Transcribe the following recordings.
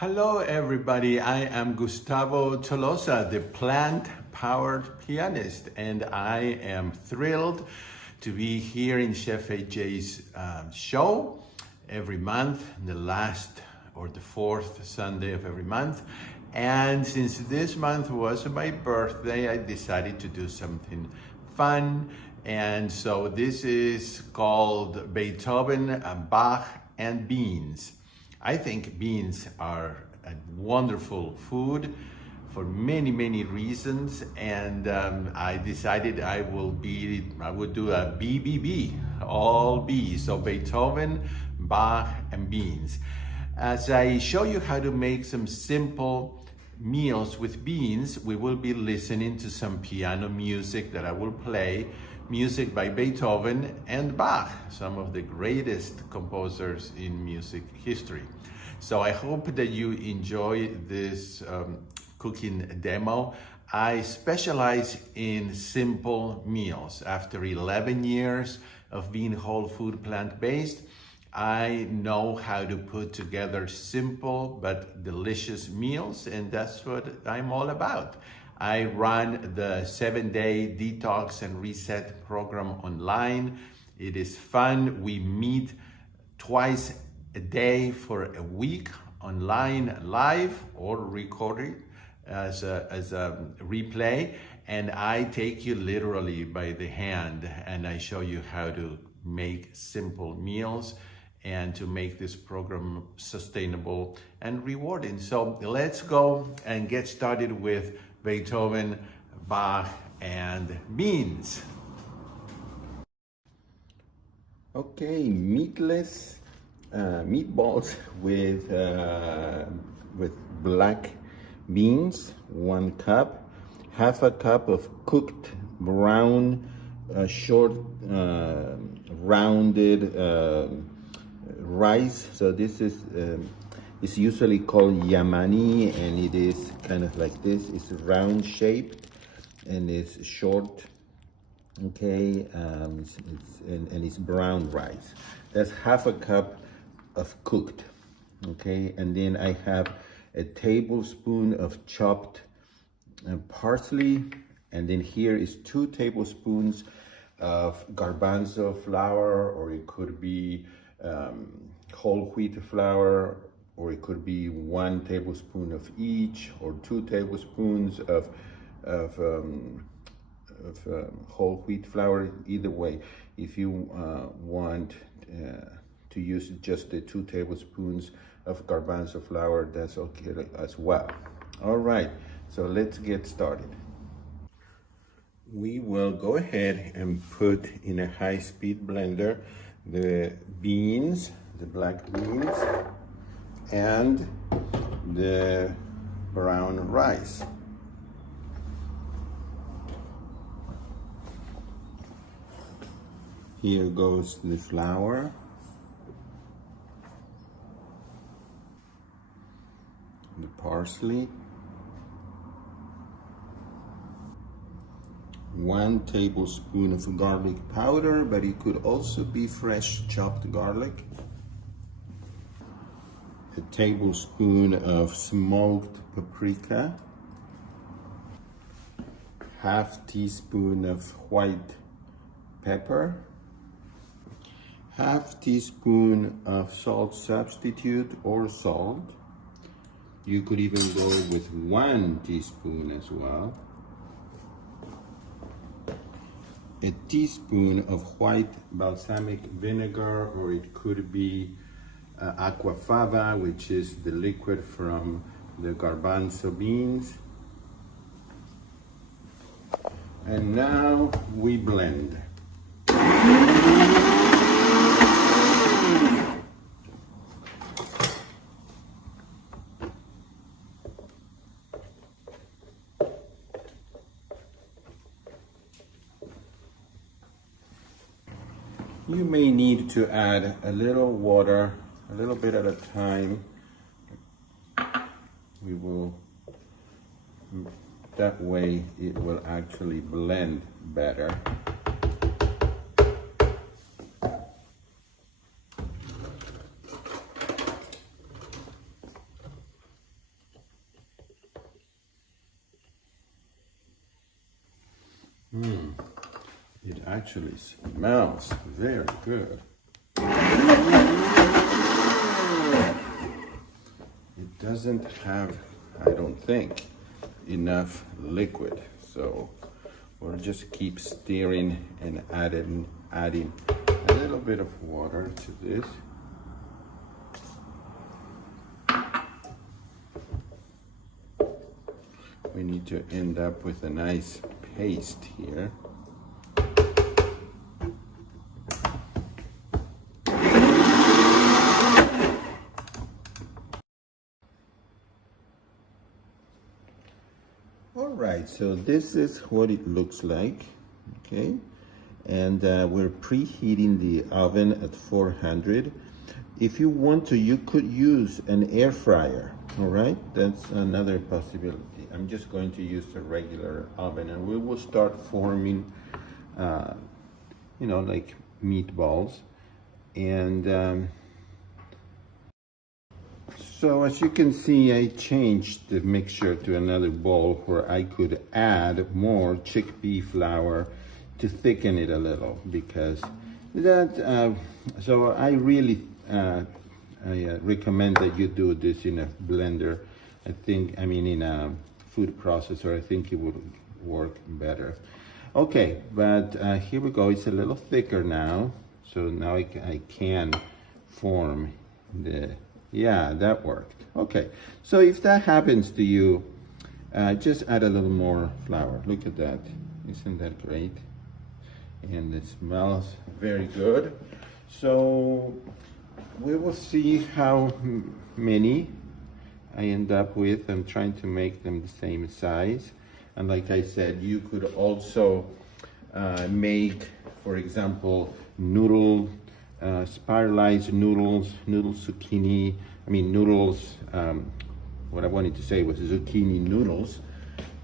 Hello everybody, I am Gustavo Tolosa, the Plant-Powered Pianist, and I am thrilled to be here in Chef AJ's show every month, the last or the fourth Sunday of every month. And since this month was my birthday, I decided to do something fun. And so this is called Beethoven and Bach and Beans. I think beans are a wonderful food for many, many reasons, and I decided I would do a BBB, all B's, so Beethoven, Bach, and beans. As I show you how to make some simple meals with beans, we will be listening to some piano music that I will play, music by Beethoven and Bach, some of the greatest composers in music history. So I hope that you enjoy this cooking demo. I specialize in simple meals. After 11 years of being whole food plant-based, I know how to put together simple but delicious meals, and that's what I'm all about. I run the 7-day detox and reset program online. It is fun. We meet twice a day for a week, online, live, or recorded as a replay. And I take you literally by the hand and I show you how to make simple meals and to make this program sustainable and rewarding. So let's go and get started with Beethoven, Bach, and beans. Okay, meatless meatballs with black beans, 1 cup, half a cup of cooked brown, short, rounded rice. So this is it's usually called yamani, and it is kind of like this. It's round shaped and it's short. Okay, and it's brown rice. That's half a cup of cooked. Okay, and then I have a tablespoon of chopped parsley, and then here is 2 tablespoons of garbanzo flour, or it could be whole wheat flour, or it could be 1 tablespoon of each, or 2 tablespoons of whole wheat flour. Either way, if you want to use just the 2 tablespoons of garbanzo flour, that's okay as well. All right, so let's get started. We will go ahead and put in a high-speed blender the beans, the black beans, and the brown rice. Here goes the flour, the parsley, 1 tablespoon of garlic powder, but it could also be fresh chopped garlic, a tablespoon of smoked paprika, half teaspoon of white pepper, half teaspoon of salt substitute or salt. You could even go with 1 teaspoon as well. A teaspoon of white balsamic vinegar, or it could be aquafaba, which is the liquid from the garbanzo beans. And now we blend. You may need to add a little water, a little bit at a time. We will, that way it will actually blend better. It actually smells very good. It doesn't have, I don't think, enough liquid, so we'll just keep stirring and adding a little bit of water to this. We need to end up with a nice paste here. All right, so this is what it looks like, okay? And we're preheating the oven at 400. If you want to, you could use an air fryer, all right? That's another possibility. I'm just going to use a regular oven, and we will start forming, you know, like meatballs. And so as you can see, I changed the mixture to another bowl where I could add more chickpea flour to thicken it a little, because that, so I really recommend that you do this in a blender. I mean in a food processor, I think it would work better. Okay, but here we go. It's a little thicker now, so now I can form the, yeah, that worked. Okay, so if that happens to you, just add a little more flour. Look at that. Isn't that great? And it smells very good. So we will see how many I end up with. I'm trying to make them the same size. And like I said, you could also make, for example, spiralized noodles, zucchini. I mean noodles, what I wanted to say was zucchini noodles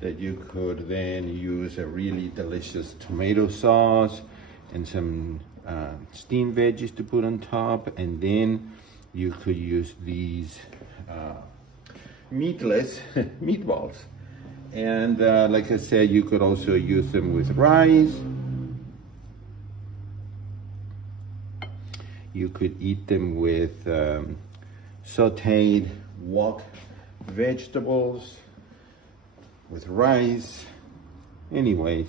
that you could then use a really delicious tomato sauce and some steamed veggies to put on top, and then you could use these meatless meatballs. And like I said, you could also use them with rice. You could eat them with sauteed wok vegetables, with rice. Anyways,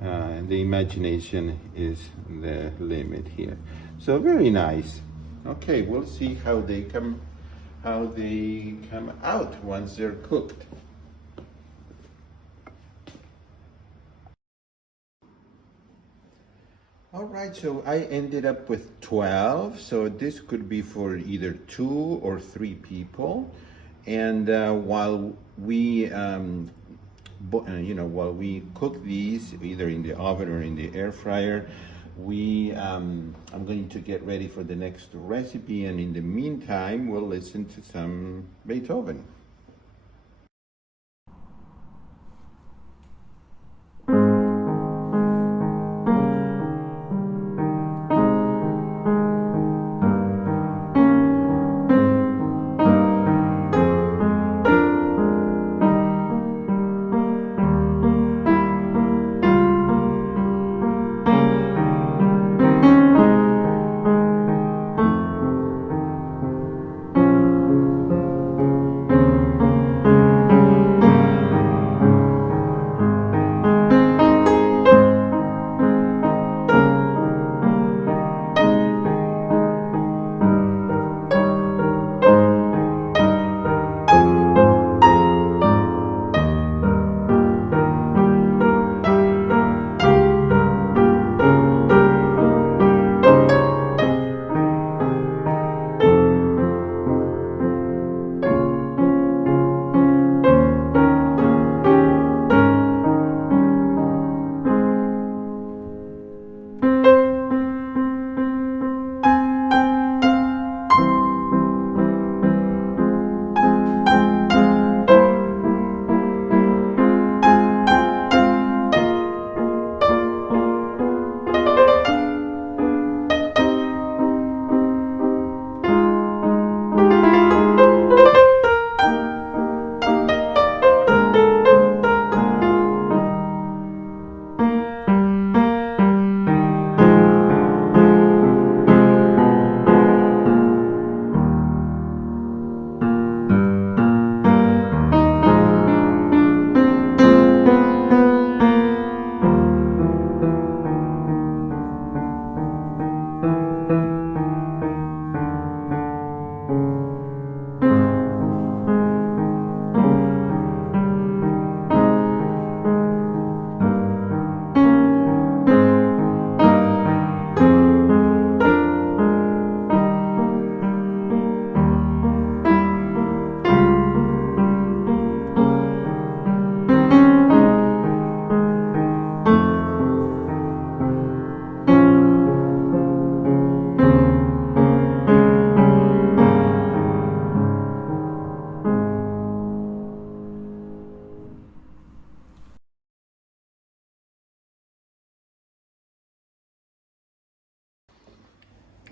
the imagination is the limit here. So very nice. Okay, we'll see how they come out once they're cooked. All right, so I ended up with 12. So this could be for either 2 or 3 people. And while we while we cook these either in the oven or in the air fryer, I'm going to get ready for the next recipe, and in the meantime we'll listen to some Beethoven.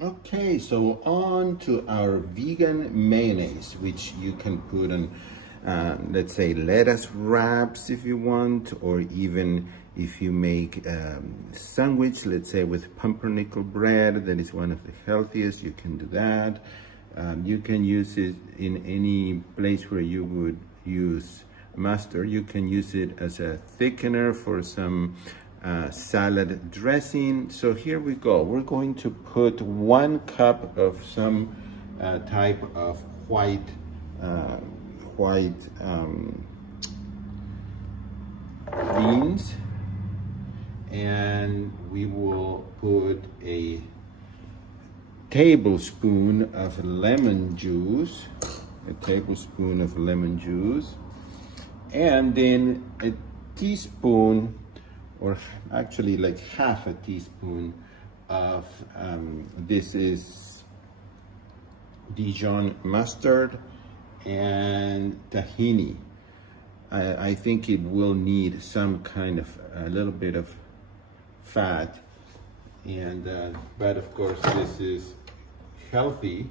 Okay, so on to our vegan mayonnaise, which you can put on, let's say, lettuce wraps if you want, or even if you make sandwich, let's say with pumpernickel bread, that is one of the healthiest, you can do that. You can use it in any place where you would use mustard. You can use it as a thickener for some salad dressing. So here we go. We're going to put 1 cup of some type of white beans, and we will put a tablespoon of lemon juice, and then a teaspoon, or actually like half a teaspoon of this is Dijon mustard and tahini. I think it will need some kind of a little bit of fat, and but of course this is healthy.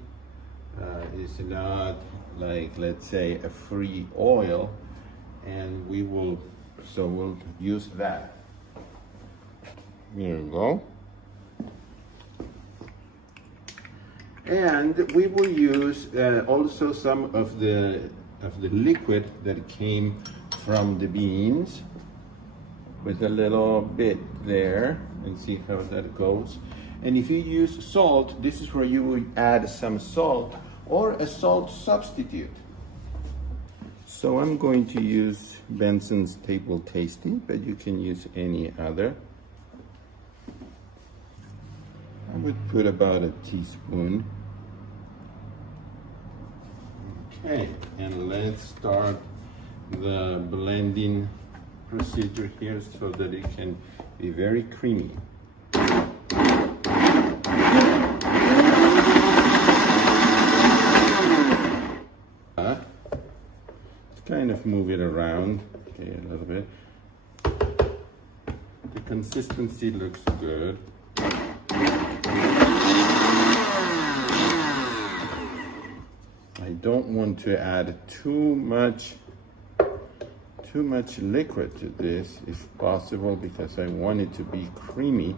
It's not like, let's say, a free oil, and we'll use that. Here we go. And we will use also some of the liquid that came from the beans, with a little bit there, and see how that goes. And if you use salt, this is where you would add some salt or a salt substitute. So I'm going to use Benson's Table Tasty, but you can use any other. I would put about a teaspoon. Okay, and let's start the blending procedure here so that it can be very creamy. Kind of move it around, okay, a little bit. The consistency looks good. I don't want to add too much liquid to this, if possible, because I want it to be creamy.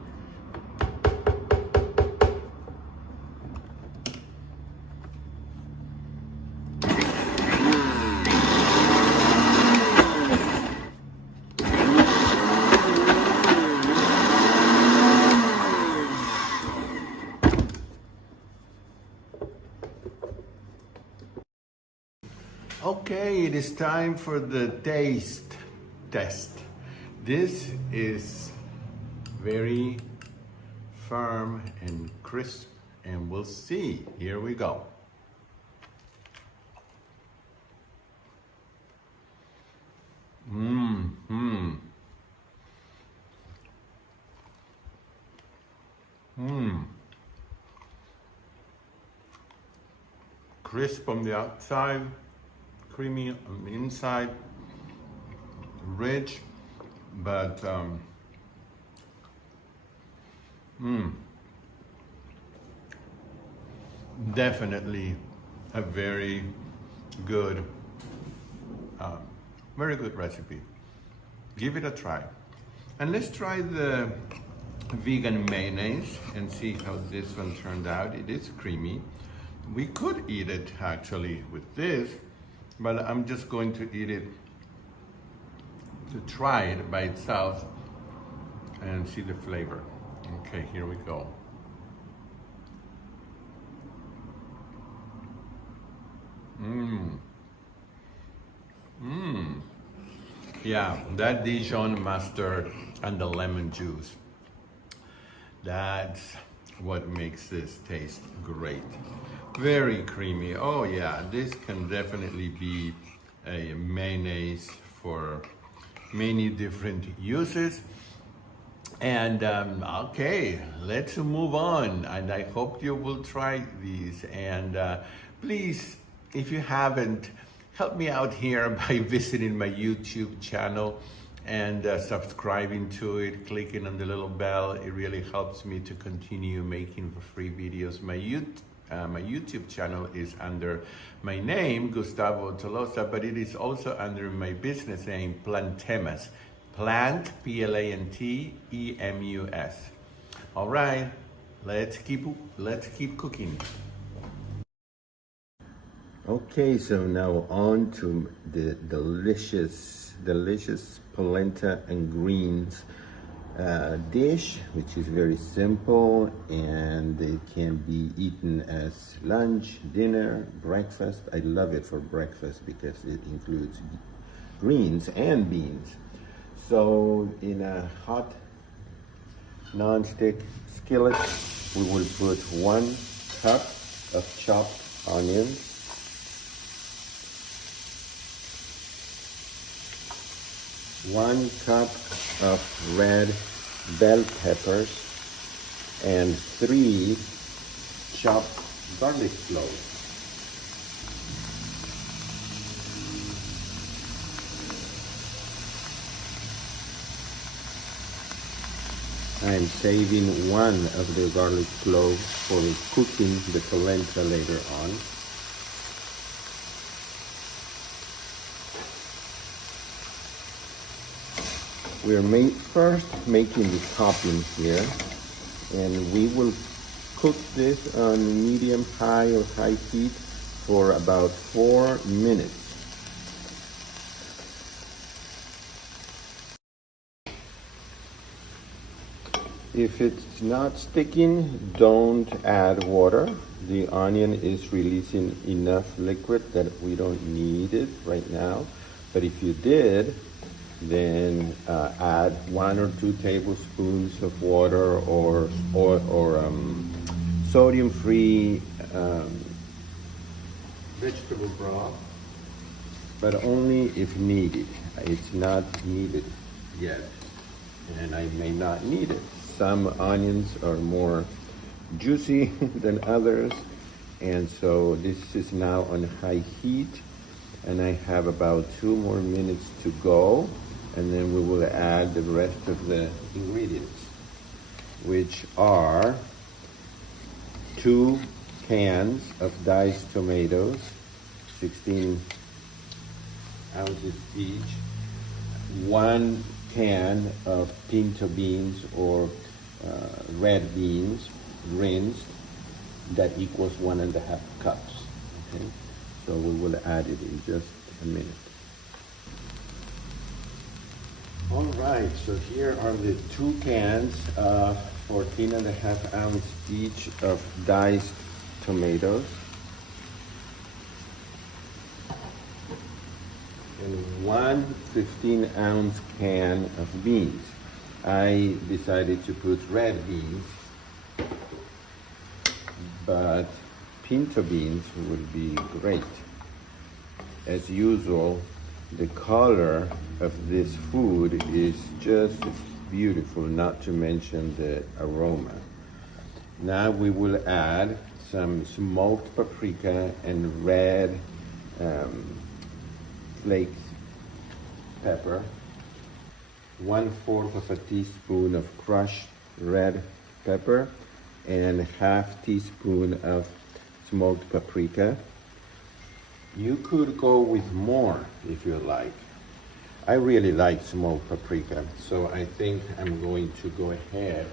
Okay, it is time for the taste test. This is very firm and crisp, and we'll see. Here we go. Crisp on the outside, creamy on the inside, rich, but definitely a very good recipe. Give it a try. And let's try the vegan mayonnaise and see how this one turned out. It is creamy. We could eat it actually with this, but I'm just going to eat it to try it by itself and see the flavor. Okay, here we go. Yeah, that Dijon mustard and the lemon juice, that's what makes this taste great. Very creamy. Oh yeah, this can definitely be a mayonnaise for many different uses. And okay, let's move on. And I hope you will try these. And please, if you haven't, help me out here by visiting my YouTube channel and subscribing to it, clicking on the little bell. It really helps me to continue making free videos. My YouTube channel is under my name, Gustavo Tolosa, but it is also under my business name, Plantemus. Plant, P-L-A-N-T-E-M-U-S. All right, let's keep cooking. Okay, so now on to the delicious polenta and greens dish, which is very simple, and it can be eaten as lunch, dinner, breakfast. I love it for breakfast because it includes greens and beans. So in a hot non-stick skillet, we will put 1 cup of chopped onions, 1 cup of red bell peppers, and 3 chopped garlic cloves. I'm saving 1 of the garlic cloves for cooking the polenta later on. We're first making the topping here, and we will cook this on medium high or high heat for about 4 minutes. If it's not sticking, don't add water. The onion is releasing enough liquid that we don't need it right now. But if you did, then add 1 or 2 tablespoons of water or sodium-free vegetable broth, but only if needed. It's not needed yet, and I may not need it. Some onions are more juicy than others, and so this is now on high heat, and I have about 2 more minutes to go, and then we will add the rest of the ingredients, which are 2 cans of diced tomatoes, 16 ounces each, 1 can of pinto beans or red beans rinsed, that equals 1.5 cups. Okay, so we will add it in just a minute. All right, so here are the 2 cans of 14.5 ounce each of diced tomatoes, and 1 15-ounce can of beans. I decided to put red beans, but pinto beans would be great. As usual, the color of this food is just beautiful, not to mention the aroma. Now we will add some smoked paprika and red flakes pepper, 1/4 of a teaspoon of crushed red pepper, and 1/2 teaspoon of smoked paprika. You could go with more if you like. I really like smoked paprika, so I think I'm going to go ahead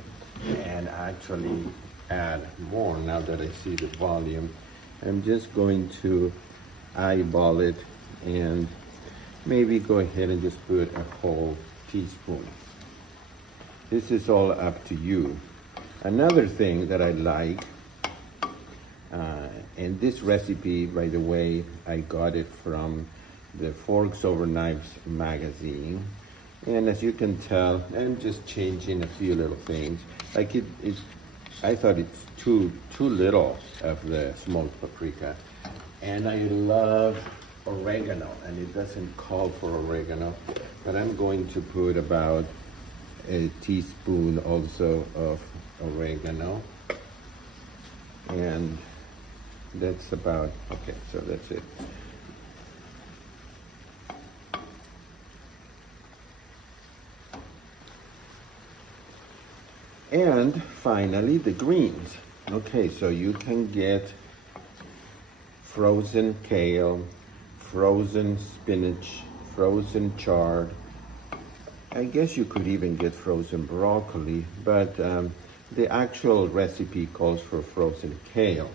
and actually add more now that I see the volume. I'm just going to eyeball it and maybe go ahead and just put a whole teaspoon. This is all up to you. Another thing that I like, and this recipe, by the way, I got it from the Forks Over Knives magazine. And as you can tell, I'm just changing a few little things. Like I thought it's too little of the smoked paprika. And I love oregano, and it doesn't call for oregano, but I'm going to put about a teaspoon also of oregano. And that's about, okay, so that's it. And finally, the greens. Okay, so you can get frozen kale, frozen spinach, frozen chard. I guess you could even get frozen broccoli, but the actual recipe calls for frozen kale.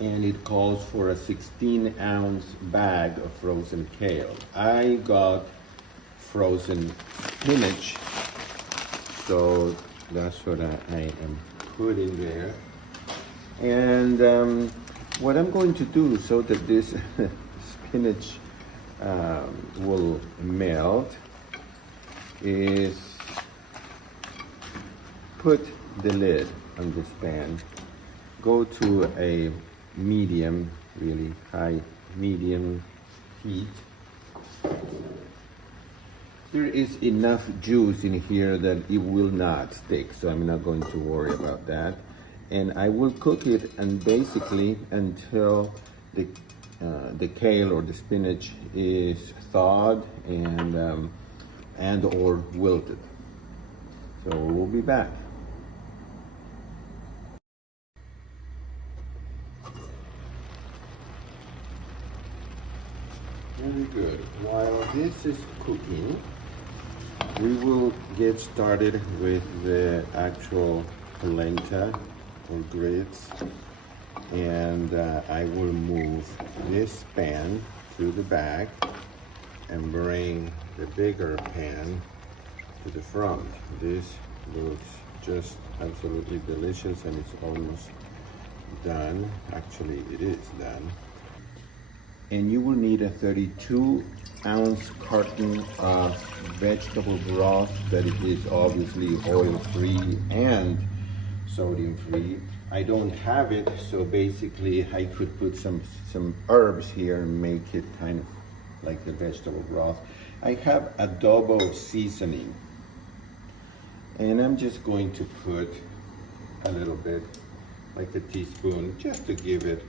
And it calls for a 16-ounce bag of frozen kale. I got frozen spinach, so that's what I am putting there. And what I'm going to do so that this spinach will melt is put the lid on this pan, go to a medium, really high medium heat. There is enough juice in here that it will not stick, so I'm not going to worry about that. And I will cook it and basically until the kale or the spinach is thawed and or wilted. So we'll be back. Very good. While this is cooking, we will get started with the actual polenta or grits, and I will move this pan to the back and bring the bigger pan to the front. This looks just absolutely delicious, and it's almost done. Actually, it is done. And you will need a 32-ounce carton of vegetable broth that is obviously oil-free and sodium-free. I don't have it, so basically I could put some herbs here and make it kind of like the vegetable broth. I have adobo seasoning, and I'm just going to put a little bit, like a teaspoon, just to give it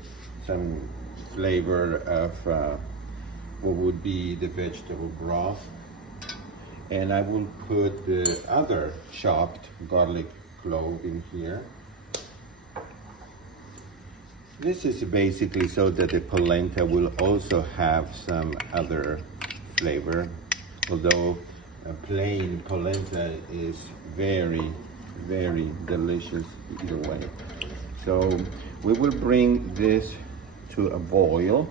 some flavor of what would be the vegetable broth. And I will put the other chopped garlic clove in here. This is basically so that the polenta will also have some other flavor, although a plain polenta is very, very delicious either way. So we will bring this to a boil,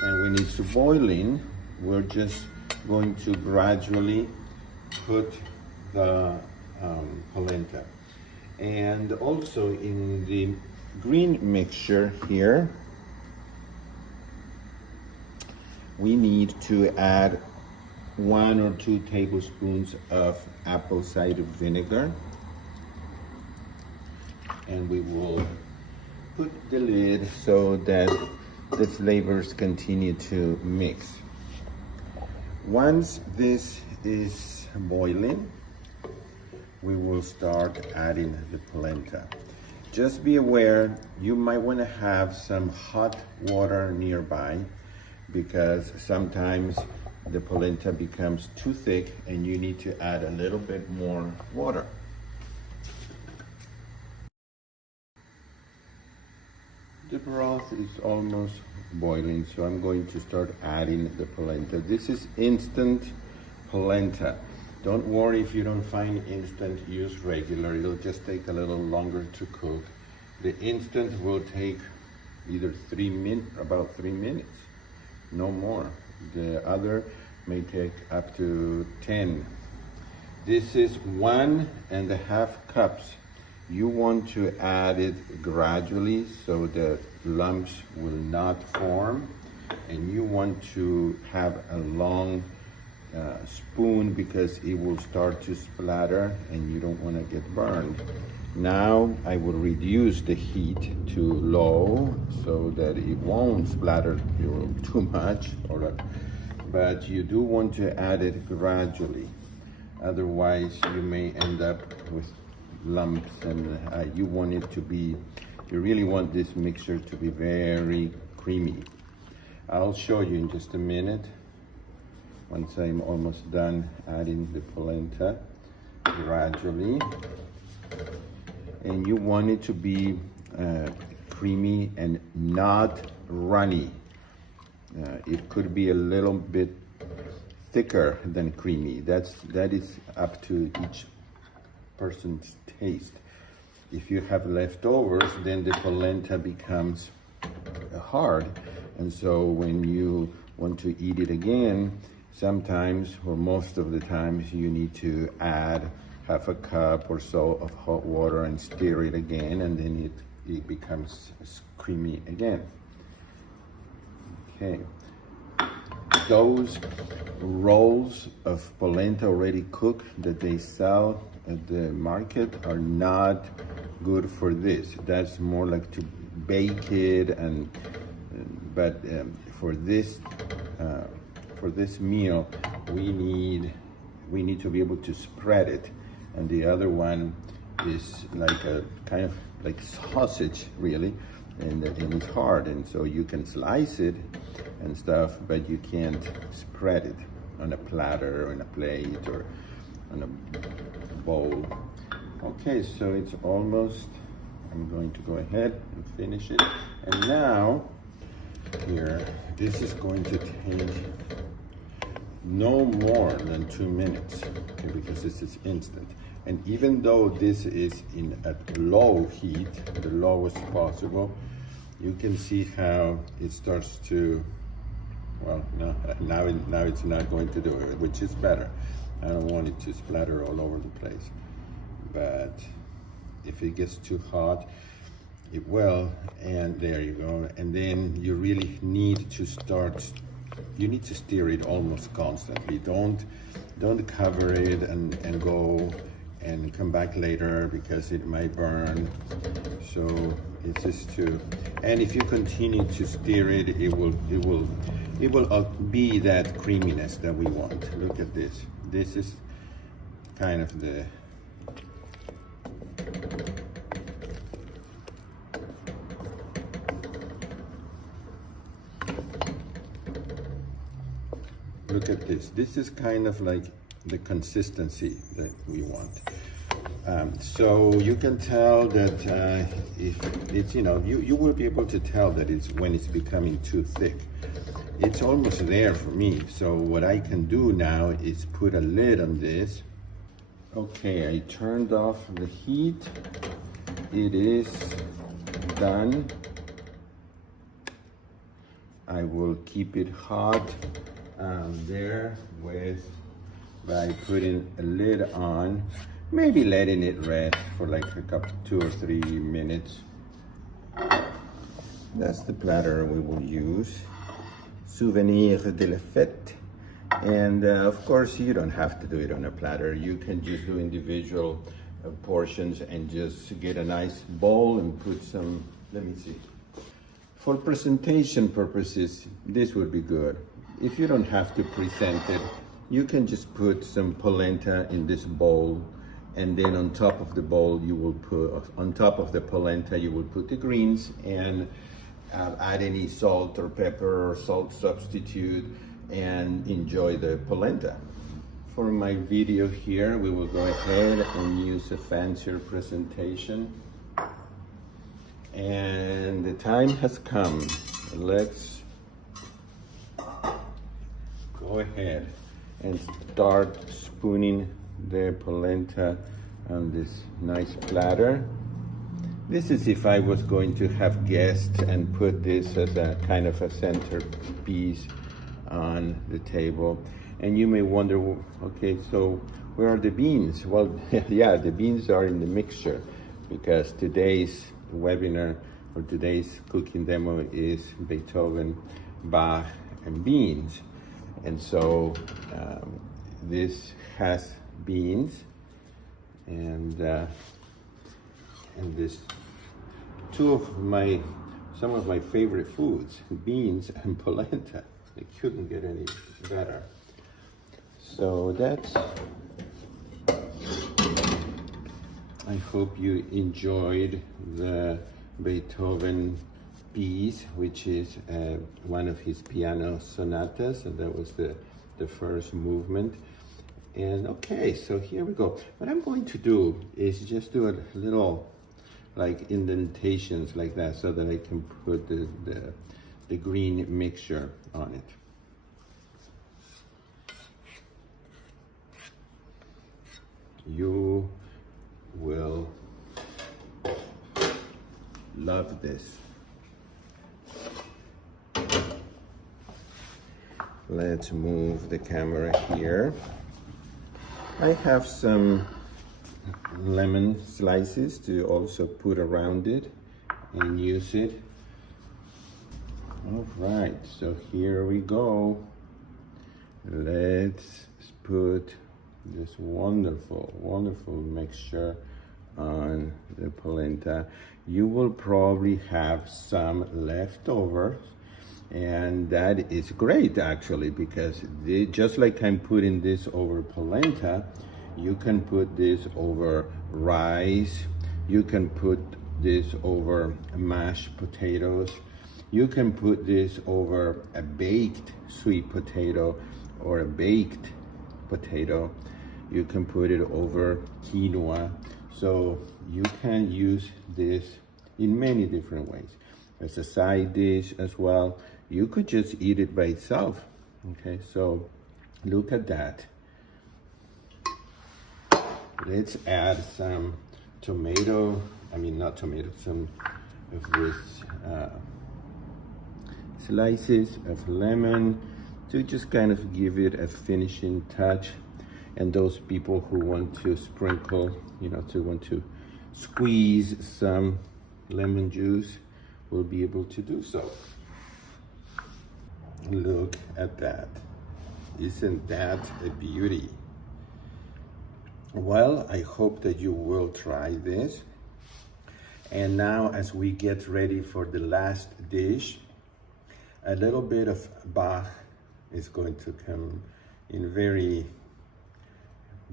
and when it's boiling, we're just going to gradually put the polenta. And also in the green mixture here, we need to add 1 or 2 tablespoons of apple cider vinegar, and we will put the lid so that the flavors continue to mix. Once this is boiling, we will start adding the polenta. Just be aware, you might want to have some hot water nearby, because sometimes the polenta becomes too thick and you need to add a little bit more water. The broth is almost boiling, so I'm going to start adding the polenta. This is instant polenta. Don't worry if you don't find instant, use regular. It'll just take a little longer to cook. The instant will take either about 3 minutes, no more. The other may take up to 10. This is 1.5 cups. You want to add it gradually so that lumps will not form, and you want to have a long spoon because it will start to splatter and you don't want to get burned. Now I will reduce the heat to low so that it won't splatter too much, but you do want to add it gradually. Otherwise you may end up with lumps, and you really want this mixture to be very creamy. I'll show you in just a minute once I'm almost done adding the polenta. gradually. And you want it to be creamy and not runny. It could be a little bit thicker than creamy. That is up to each person's taste. If you have leftovers, then the polenta becomes hard, and so when you want to eat it again, sometimes or most of the times you need to add half a cup or so of hot water and stir it again, and then it becomes creamy again. Okay. Those rolls of polenta already cooked that they sell at the market are not good for this. That's more like to bake it, but for this meal we need to be able to spread it, and the other one is like a kind of like sausage really, and it's hard, and so you can slice it and stuff, but you can't spread it on a platter or on a plate or on a bowl. Okay, so it's almost, I'm going to go ahead and finish it. And now, here, this is going to take no more than 2 minutes, okay, because this is instant. And even though this is at low heat, the lowest possible, you can see how it starts to, well, no, now it's not going to do it, which is better. I don't want it to splatter all over the place. But if it gets too hot, it will, and there you go. And then you really need to stir it almost constantly. Don't cover it and go and come back later because it might burn. So it's just and if you continue to stir it, it will be that creaminess that we want. Look at this. This is kind of the look at this. This is kind of like the consistency that we want. So you can tell that if it's, you will be able to tell that it's when it's becoming too thick. It's almost there for me. So what I can do now is put a lid on this. Okay, I turned off the heat. It is done. I will keep it hot there by putting a lid on, maybe letting it rest for like a couple, 2 or 3 minutes. That's the platter we will use. Souvenir de la fête. And of course, you don't have to do it on a platter. You can just do individual portions and just get a nice bowl and put some, let me see. For presentation purposes, this would be good. If you don't have to present it, you can just put some polenta in this bowl, and then on top of the bowl, you will put, on top of the polenta, you will put the greens and add any salt or pepper or salt substitute and enjoy the polenta. For my video here, we will go ahead and use a fancier presentation. And the time has come. Let's go ahead and start spooning the polenta on this nice platter. This is if I was going to have guests and put this as a kind of a centerpiece on the table. And you may wonder, okay, so where are the beans? Well, yeah, the beans are in the mixture because today's webinar or today's cooking demo is Beethoven, Bach, and beans. And so this has beans and this some of my favorite foods, beans and polenta. It couldn't get any better. So that's, I hope you enjoyed the Beethoven piece, which is one of his piano sonatas, and that was the first movement. And okay, so here we go. What I'm going to do is just do a little like indentations like that so that I can put the green mixture on it. You will love this. Let's move the camera here. I have some lemon slices to also put around it and use it. All right, so here we go. Let's put this wonderful, wonderful mixture on the polenta. You will probably have some leftovers, and that is great actually, because just like I'm putting this over polenta, you can put this over rice, you can put this over mashed potatoes, you can put this over a baked sweet potato or a baked potato, you can put it over quinoa. So you can use this in many different ways. As a side dish as well. You could just eat it by itself. Okay, so look at that. Let's add some tomato, not tomato, some of this slices of lemon to just kind of give it a finishing touch. And those people who want to sprinkle, want to squeeze some lemon juice will be able to do so. Look at that. Isn't that a beauty? Well, I hope that you will try this. And now as we get ready for the last dish, a little bit of Bach is going to come in very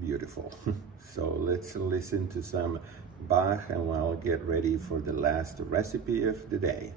beautiful. So let's listen to some Bach and I'll get ready for the last recipe of the day.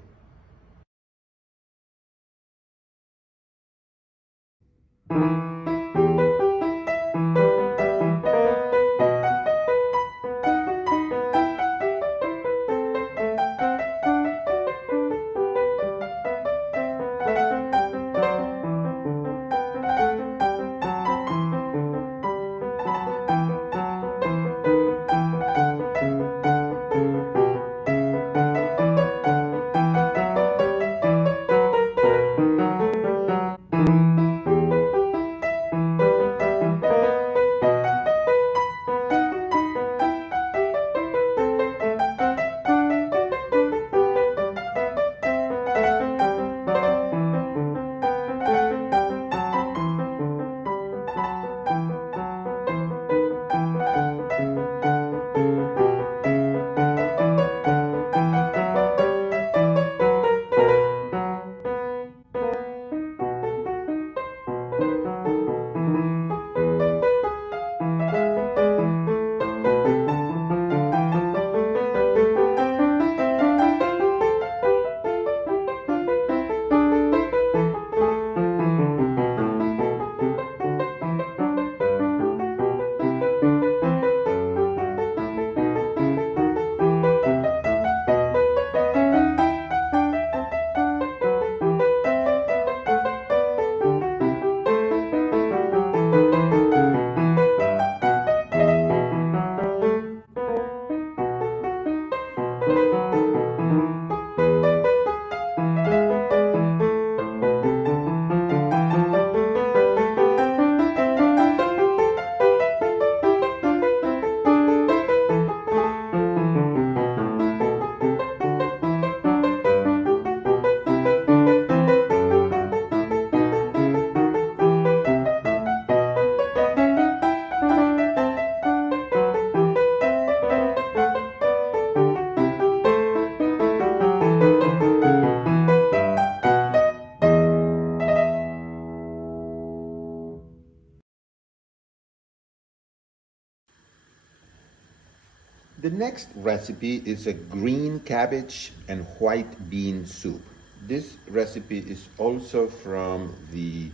The next recipe is a green cabbage and white bean soup. This recipe is also from the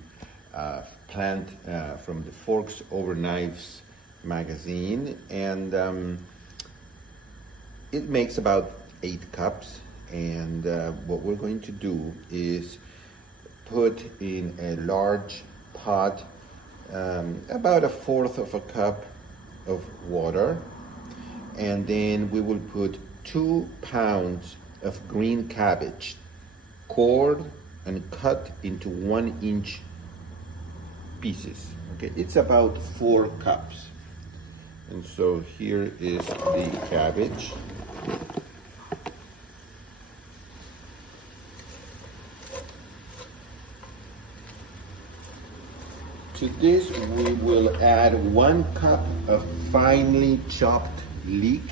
plant from the Forks Over Knives magazine, and it makes about 8 cups. And what we're going to do is put in a large pot about 1/4 of a cup of water, and then we will put 2 pounds of green cabbage, cored and cut into 1-inch pieces. Okay, it's about 4 cups. And so here is the cabbage. To this we will add 1 cup of finely chopped leek,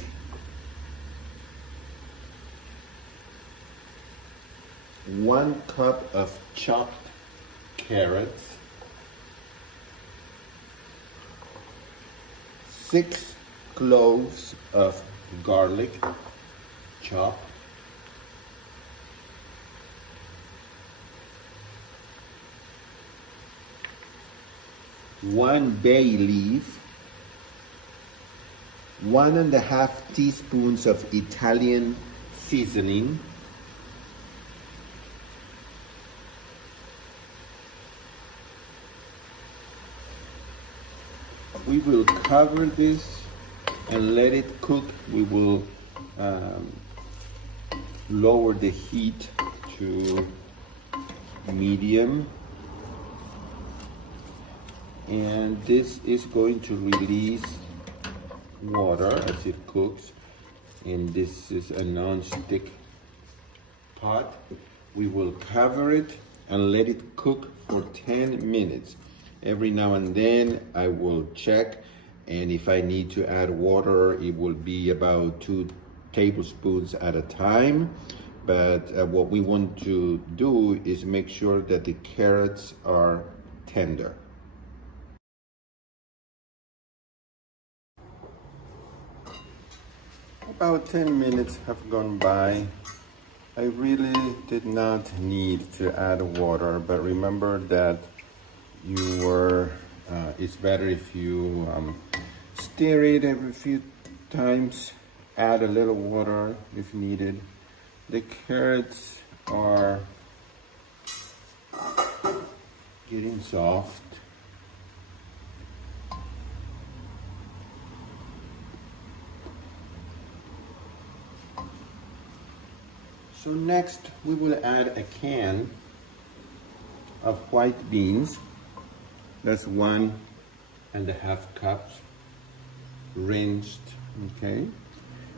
1 cup of chopped carrots, 6 cloves of garlic chopped, 1 bay leaf, 1½ teaspoons of Italian seasoning, we will cover this and let it cook. We will lower the heat to medium, and this is going to release water as it cooks. And this is a non-stick pot. We will cover it and let it cook for 10 minutes. Every now and then I will check, and if I need to add water, it will be about 2 tablespoons at a time. But what we want to do is make sure that the carrots are tender. About 10 minutes have gone by. I really did not need to add water, but remember that it's better if you stir it every few times, add a little water if needed. The carrots are getting soft. So next we will add a can of white beans. That's 1½ cups, rinsed, okay?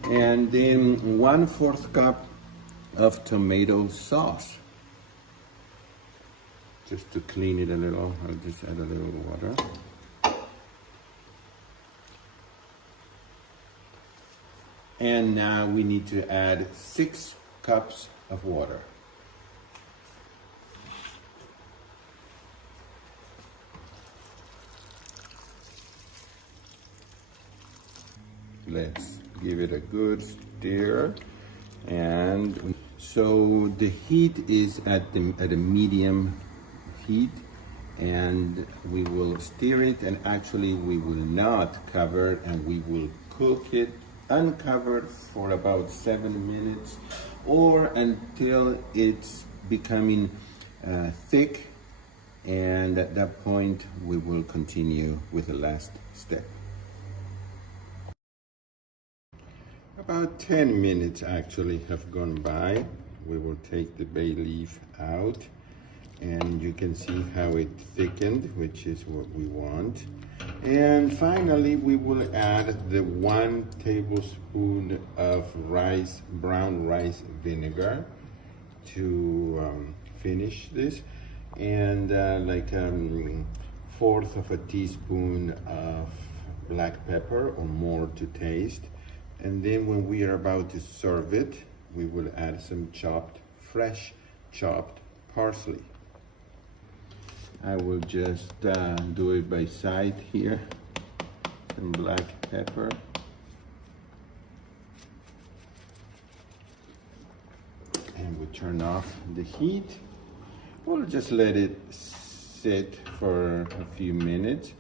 And then 1/4 cup of tomato sauce. Just to clean it a little, I'll just add a little water. And now we need to add 6 cups of water. Let's give it a good stir. And so the heat is at a medium heat, and we will stir it, and actually we will not cover, and we will cook it uncovered for about 7 minutes, or until it's becoming thick, and at that point we will continue with the last step. About 10 minutes actually have gone by. We will take the bay leaf out, and you can see how it thickened, which is what we want. And finally we will add the 1 tablespoon of brown rice vinegar to finish this, and like 1/4 of a teaspoon of black pepper or more to taste. And then when we are about to serve it, we will add some fresh chopped parsley. I will just do it by side here. Some black pepper. And we turn off the heat. We'll just let it sit for a few minutes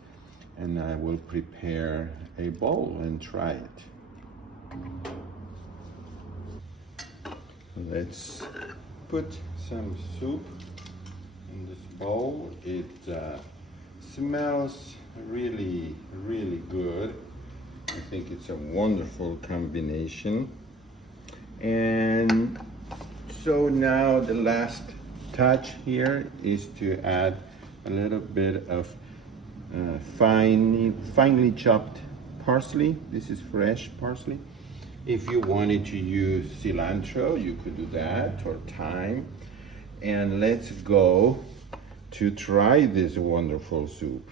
and I will prepare a bowl and try it. Let's put some soup in this bowl. It smells really, really good. I think it's a wonderful combination. And so now the last touch here is to add a little bit of finely chopped parsley. This is fresh parsley. If you wanted to use cilantro, you could do that, or thyme. And let's go to try this wonderful soup.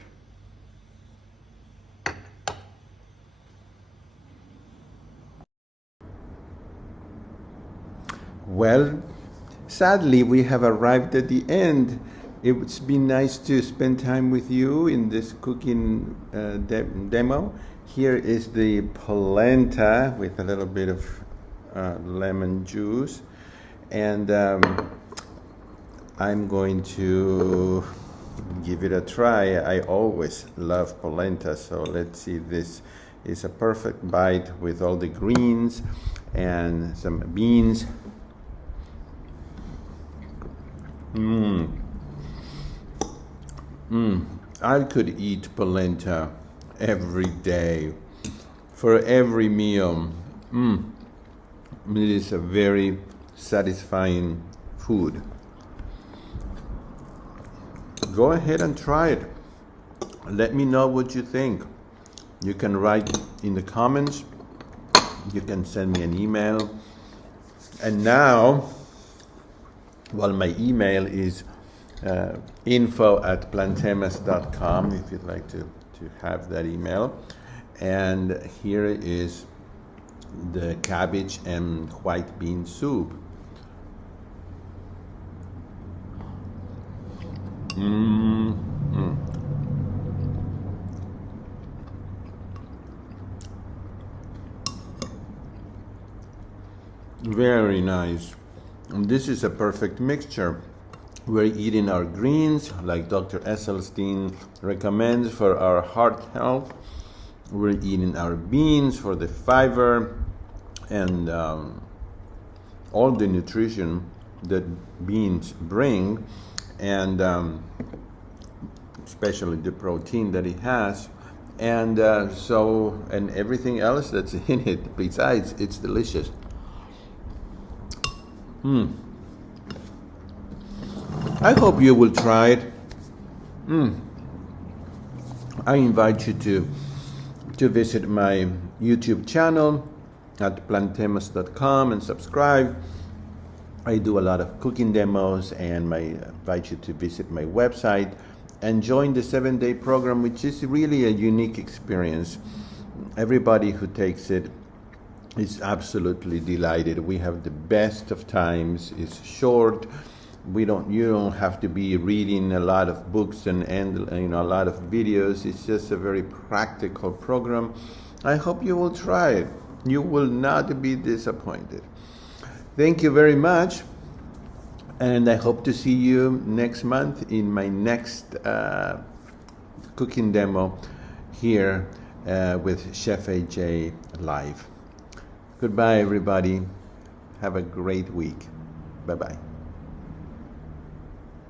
Well, sadly, we have arrived at the end. It's been nice to spend time with you in this cooking demo. Here is the polenta with a little bit of lemon juice. And I'm going to give it a try. I always love polenta, so let's see. This is a perfect bite with all the greens and some beans. I could eat polenta every day, for every meal. It is a very satisfying food. Go ahead and try it. Let me know what you think. You can write in the comments. You can send me an email. And now, well, my email is info@plantemas.com if you'd like to have that email. And here is the cabbage and white bean soup. Very nice. And this is a perfect mixture. We're eating our greens like Dr. Esselstyn recommends for our heart health. We're eating our beans for the fiber and all the nutrition that beans bring, and especially the protein that it has, and and everything else that's in it. Besides, it's delicious. I hope you will try it. I invite you to visit my YouTube channel at plantemas.com and subscribe. I do a lot of cooking demos, and I invite you to visit my website and join the 7-day program, which is really a unique experience. Everybody who takes it is absolutely delighted. We have the best of times. It's short. You don't have to be reading a lot of books and a lot of videos. It's just a very practical program. I hope you will try it. You will not be disappointed. Thank you very much, and I hope to see you next month in my next cooking demo here with Chef AJ live. Goodbye, everybody. Have a great week. Bye-bye.